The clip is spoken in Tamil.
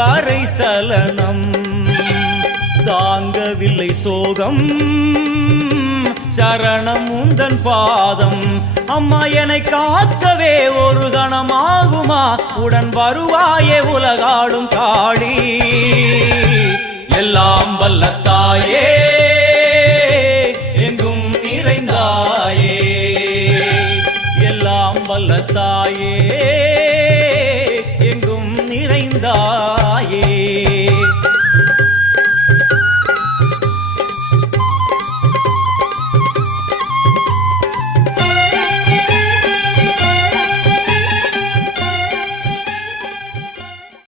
இதுவரை சலனம் தாங்கவில்லை சோகம் சரணம் உந்தன் பாதம் அம்மா என்னை காக்கவே ஒரு கணமாகுமா உடன் வருவாயே உலகாடும் காளி எல்லாம் வல்ல தாயே எங்கும் நிறைந்தாயே எல்லாம் வல்ல தாயே எங்கும் நிறைந்தாயே